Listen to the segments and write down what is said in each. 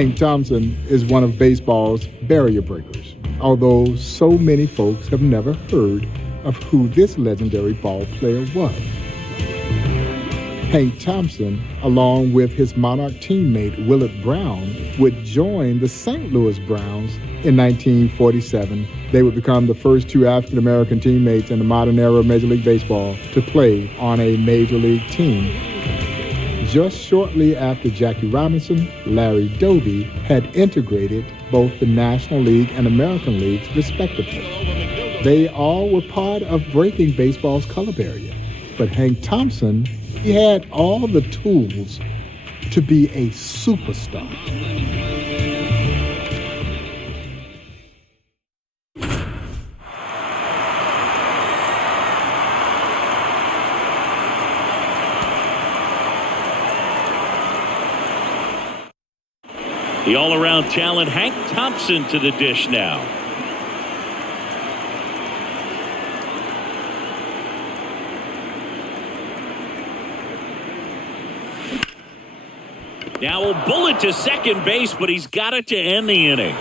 Hank Thompson is one of baseball's barrier breakers, although so many folks have never heard of who this legendary ball player was. Hank Thompson, along with his Monarch teammate Willard Brown, would join the St. Louis Browns in 1947. They would become the first two African-American teammates in the modern era of Major League Baseball to play on a Major League team. Just shortly after Jackie Robinson, Larry Doby had integrated both the National League and American Leagues, respectively. They all were part of breaking baseball's color barrier. But Hank Thompson, he had all the tools to be a superstar. The all-around talent Hank Thompson to the dish now. Now a bullet to second base, but he's got it to end the inning.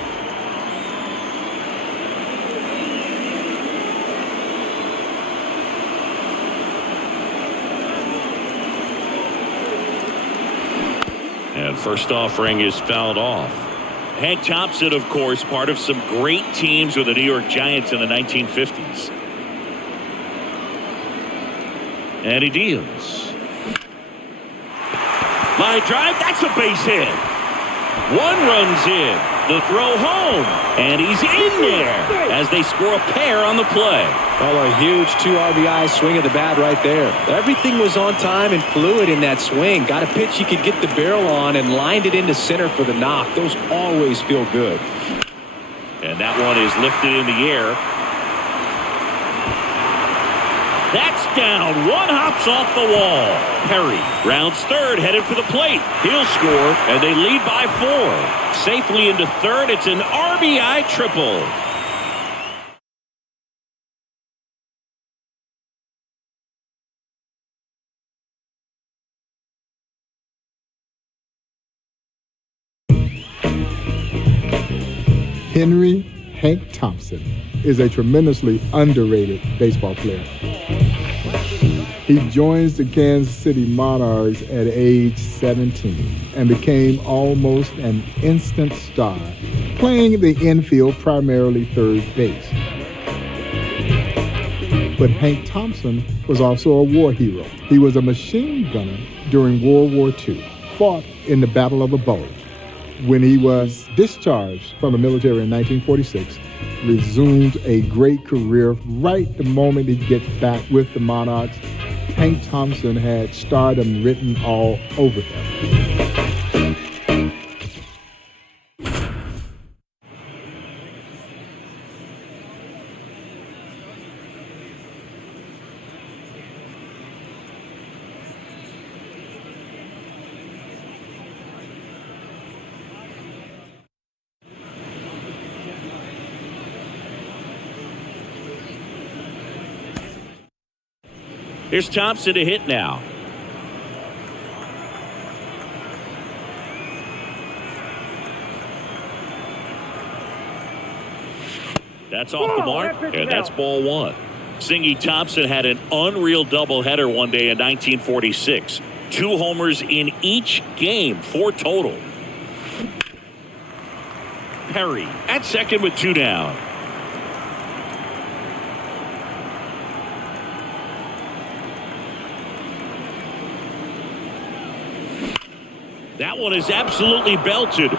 And first offering is fouled off. Hank Thompson, of course, part of some great teams with the New York Giants in the 1950s. And he deals. Line drive, that's a base hit. One runs in, the throw home, and he's in there as they score a pair on the play. Well, a huge 2 RBI swing of the bat right there. Everything was on time and fluid in that swing. Got a pitch you could get the barrel on and lined it into center for the knock. Those always feel good. And that one is lifted in the air. That's down. One hops off the wall. Perry rounds third, headed for the plate. He'll score, and they lead by 4. Safely into third. It's an RBI triple. Henry Hank Thompson is a tremendously underrated baseball player. He joins the Kansas City Monarchs at age 17 and became almost an instant star, playing the infield, primarily third base. But Hank Thompson was also a war hero. He was a machine gunner during World War II, fought in the Battle of the Bulge. When he was discharged from the military in 1946, resumed a great career right the moment he gets back with the Monarchs. Hank Thompson had stardom written all over him. Here's Thompson to hit now. That's off the mark, and that's ball 1. Singy Thompson had an unreal doubleheader one day in 1946. 2 homers in each game, 4 total. Perry at second with 2 down. That one is absolutely belted.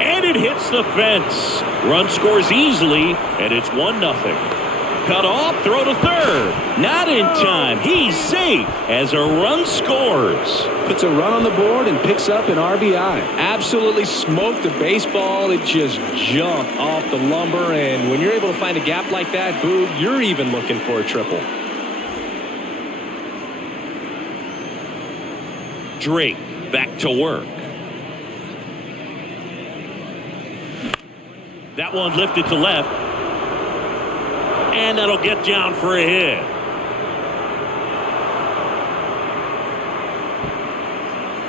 And it hits the fence. Run scores easily, and it's 1-0. Cut off, throw to third. Not in time. He's safe as a run scores. Puts a run on the board and picks up an RBI. Absolutely smoked the baseball. It just jumped off the lumber, and when you're able to find a gap like that, Boog, you're even looking for a triple. Drake back to work. That one lifted to left. And that'll get down for a hit.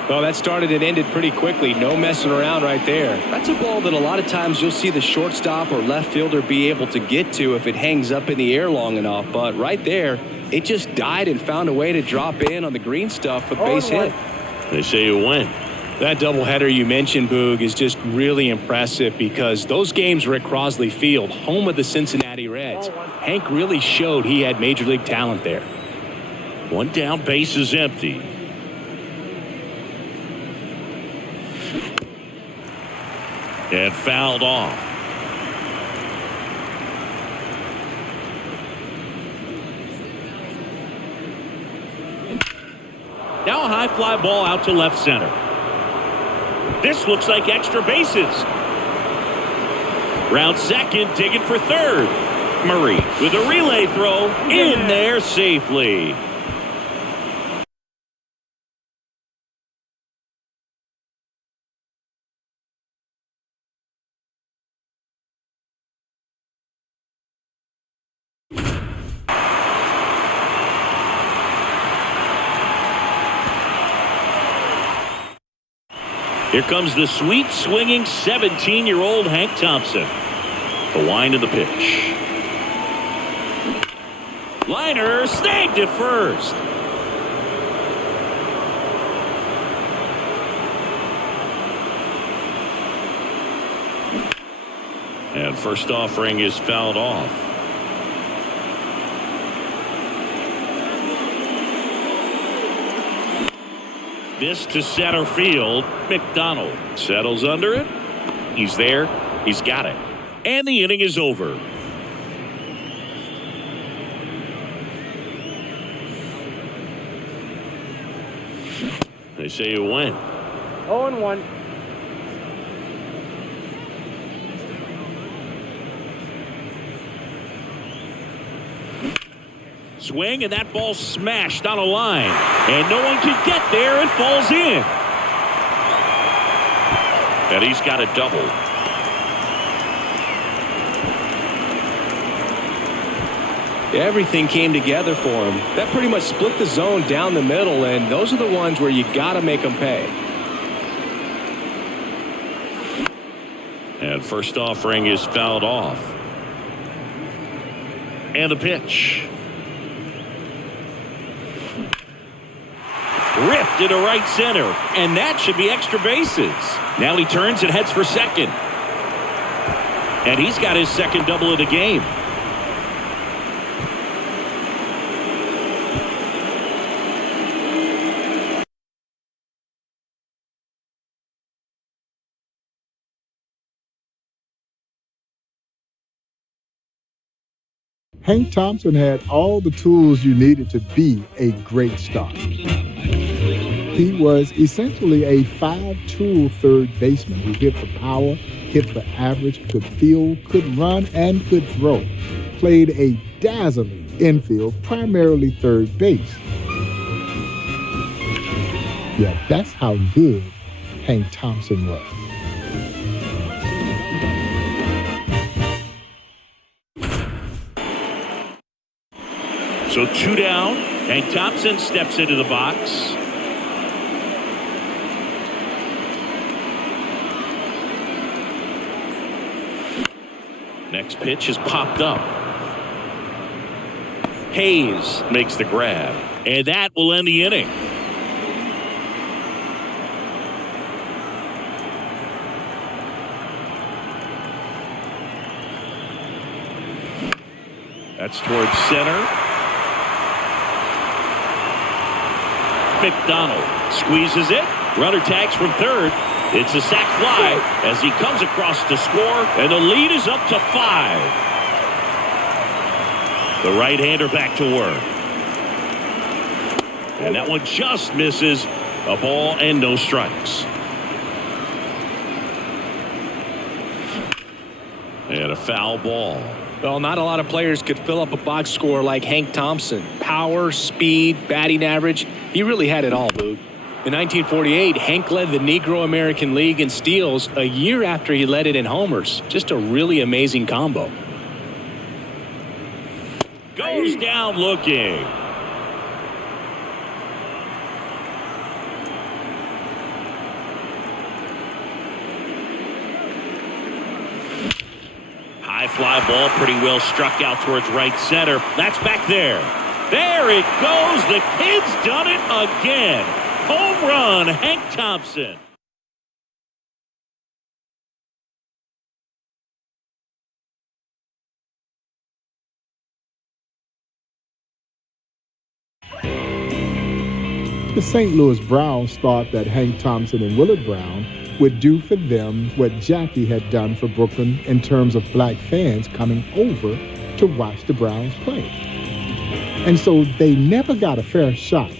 Well, that started and ended pretty quickly. No messing around right there. That's a ball that a lot of times you'll see the shortstop or left fielder be able to get to if it hangs up in the air long enough. But right there, it just died and found a way to drop in on the green stuff for the base hit. They say you win. That doubleheader you mentioned, Boog, is just really impressive because those games were at Crosley Field, home of the Cincinnati Reds. Hank really showed he had major league talent there. One down, base is empty. And fouled off. Now a high fly ball out to left center. This looks like extra bases. Round second, digging for third. Murray with a relay throw in there safely. Here comes the sweet swinging 17-year-old Hank Thompson. The wind of the pitch. Liner snagged at first. And first offering is fouled off. This to center field. McDonald settles under it. He's there. He's got it. And the inning is over. They say you win. 0-1. Swing, and that ball smashed on a line. And no one can get there. It falls in. And he's got a double. Everything came together for him. That pretty much split the zone down the middle, and those are the ones where you got to make them pay. And first offering is fouled off. And the pitch. Ripped into right center, and that should be extra bases. Now he turns and heads for second. And he's got his second double of the game. Hank Thompson had all the tools you needed to be a great starter. He was essentially a five-tool third baseman who hit for power, hit for average, could field, could run, and could throw. Played a dazzling infield, primarily third base. Yeah, that's how good Hank Thompson was. So two down. Hank Thompson steps into the box. Next pitch is popped up. Hayes makes the grab. And that will end the inning. That's towards center. McDonald squeezes it. Runner tags from third. It's a sac fly as he comes across to score, and the lead is up to 5. The right-hander back to work. And that one just misses. A ball and no strikes. And a foul ball. Well, not a lot of players could fill up a box score like Hank Thompson. Power, speed, batting average. He really had it all, Boog. In 1948, Hank led the Negro American League in steals a year after he led it in homers. Just a really amazing combo. Goes down looking. fly ball pretty well struck out towards right center. That's back there. There it goes. The kid's done it again. Home run, Hank Thompson. The St. Louis Browns thought that Hank Thompson and Willard Brown would do for them what Jackie had done for Brooklyn in terms of black fans coming over to watch the Browns play. And so they never got a fair shot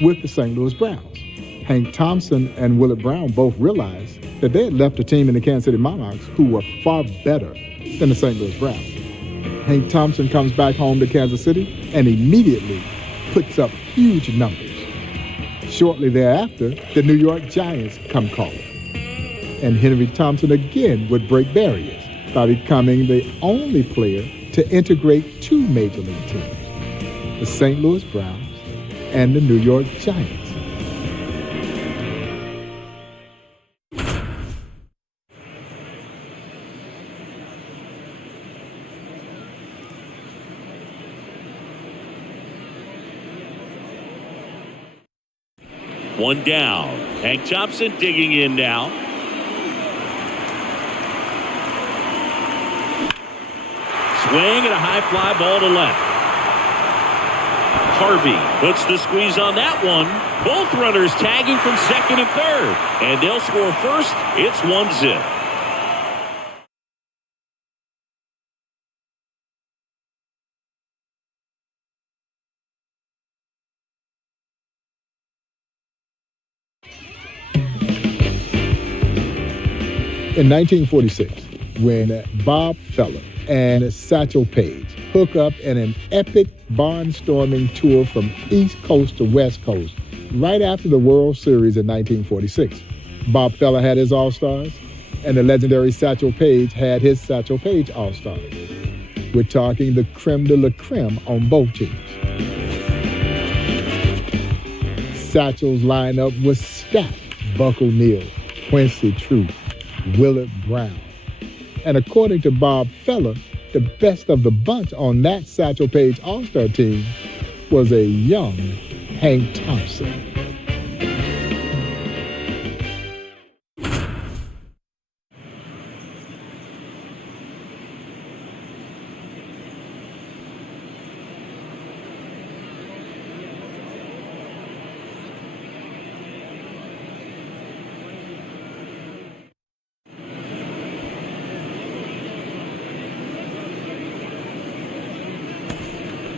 with the St. Louis Browns. Hank Thompson and Willard Brown both realized that they had left a team in the Kansas City Monarchs who were far better than the St. Louis Browns. Hank Thompson comes back home to Kansas City and immediately puts up huge numbers. Shortly thereafter, the New York Giants come calling. And Henry Thompson again would break barriers by becoming the only player to integrate two major league teams, the St. Louis Browns and the New York Giants. One down. Hank Thompson digging in now. Swing and a high fly ball to left. Harvey puts the squeeze on that one. Both runners tagging from second and third. And they'll score first. It's 1-0. In 1946, when Bob Feller and Satchel Paige hook up in an epic barnstorming tour from East Coast to West Coast, right after the World Series in 1946, Bob Feller had his All-Stars, and the legendary Satchel Paige had his Satchel Paige All-Stars. We're talking the creme de la creme on both teams. Satchel's lineup was stacked. Buck O'Neil, Quincy True, Willard Brown. And according to Bob Feller, the best of the bunch on that Satchel Paige All-Star team was a young Hank Thompson.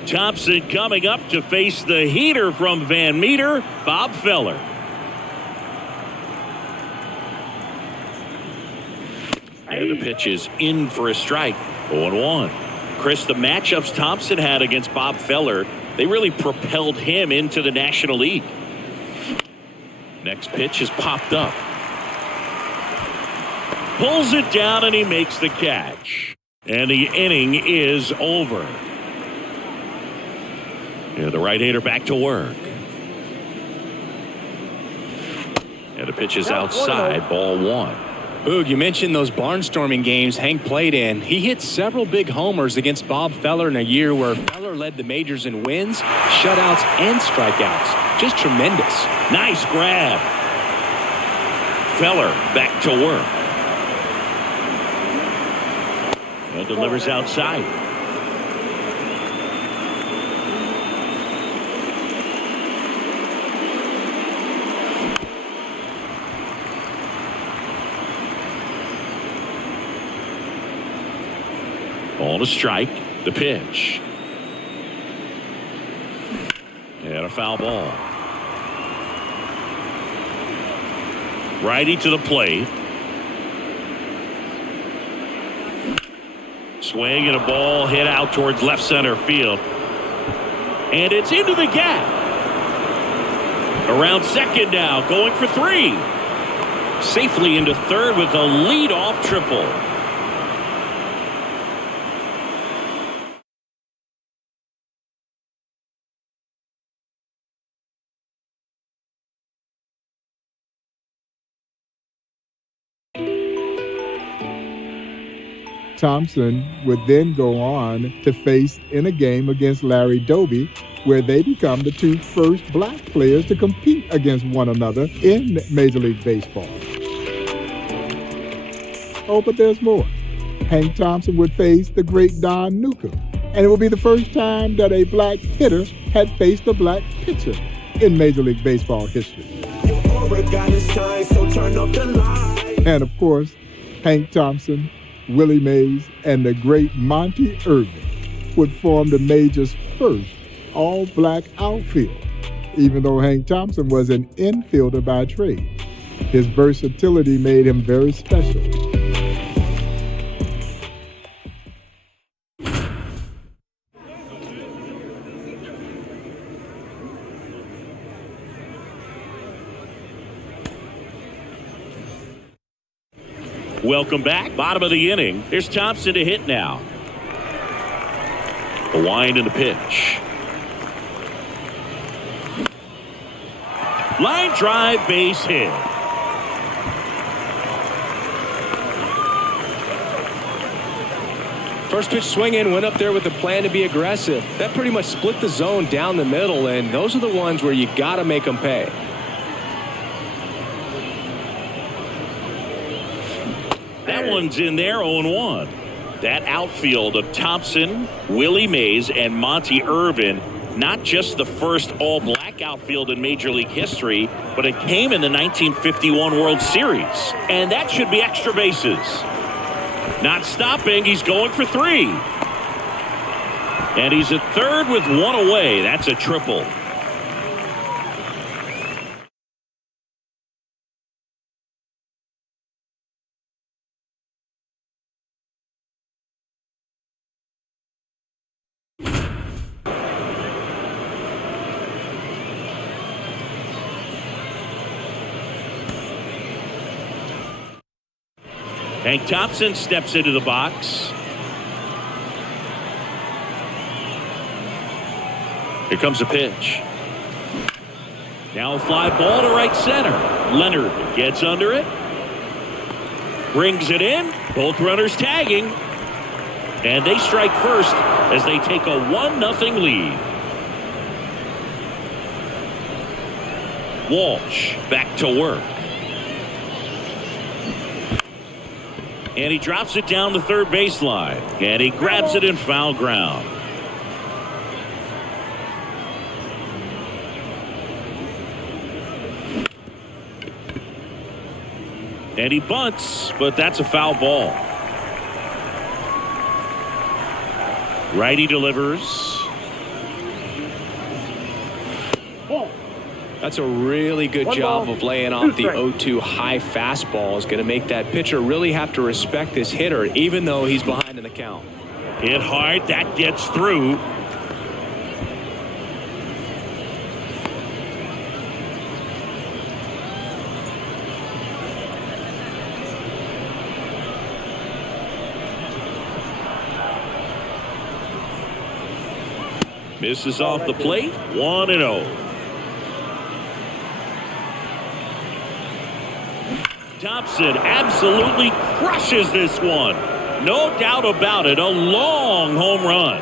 Thompson coming up to face the heater from Van Meter, Bob Feller. And the pitch is in for a strike, 0-1. Chris, the matchups Thompson had against Bob Feller, they really propelled him into the National League. Next pitch is popped up. Pulls it down and he makes the catch. And the inning is over. And the right-hander back to work. And the pitch is outside, ball one. Boog, you mentioned those barnstorming games Hank played in. He hit several big homers against Bob Feller in a year where Feller led the majors in wins, shutouts, and strikeouts. Just tremendous. Nice grab. Feller back to work. And delivers outside. Ball to strike. The pitch. And a foul ball. Righty to the plate. Swing and a ball hit out towards left center field. And it's into the gap. Around second now, going for three. Safely into third with a leadoff triple. Thompson would then go on to face in a game against Larry Doby, where they become the two first black players to compete against one another in Major League Baseball. Oh, but there's more. Hank Thompson would face the great Don Newcombe, and it would be the first time that a black hitter had faced a black pitcher in Major League Baseball history. And of course, Hank Thompson, Willie Mays, and the great Monty Irvin would form the Major's first all-black outfield, even though Hank Thompson was an infielder by trade. His versatility made him very special. Welcome back. Bottom of the inning. Here's Thompson to hit now. The wind and the pitch. Line drive, base hit. First pitch swinging, went up there with a plan to be aggressive. That pretty much split the zone down the middle, and those are the ones where you got to make them pay. That one's in there, 0-1. That outfield of Thompson, Willie Mays, and Monty Irvin, not just the first all-black outfield in Major League history, but it came in the 1951 World Series. And that should be extra bases. Not stopping, he's going for 3. And he's at third with 1 away. That's a triple. Hank Thompson steps into the box. Here comes a pitch. Now a fly ball to right center. Leonard gets under it. Brings it in. Both runners tagging. And they strike first as they take a 1-0 lead. Walsh back to work. And he drops it down the third baseline. And he grabs it in foul ground. And he bunts, but that's a foul ball. Righty delivers. That's a really good job of laying off the 0-2 high fastball. Is going to make that pitcher really have to respect this hitter, even though he's behind in the count. Hit hard. That gets through. Misses off the plate. 1-0. Thompson absolutely crushes this one. No doubt about it. A long home run.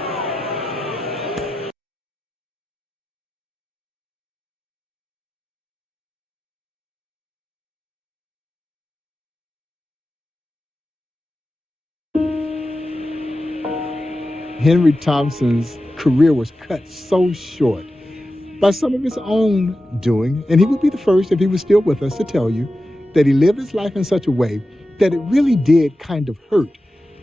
Henry Thompson's career was cut so short by some of his own doing, and he would be the first, if he was still with us, to tell you that he lived his life in such a way that it really did kind of hurt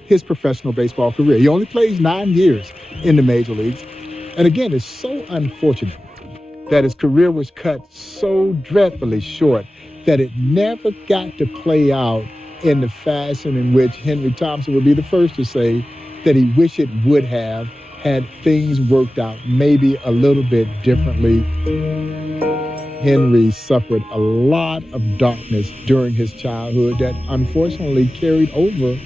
his professional baseball career. He only plays 9 years in the major leagues. And again, it's so unfortunate that his career was cut so dreadfully short that it never got to play out in the fashion in which Henry Thompson would be the first to say that he wished it would have had things worked out maybe a little bit differently. Henry suffered a lot of darkness during his childhood that unfortunately carried over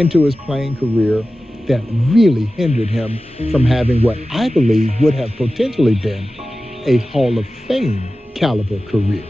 into his playing career that really hindered him from having what I believe would have potentially been a Hall of Fame caliber career.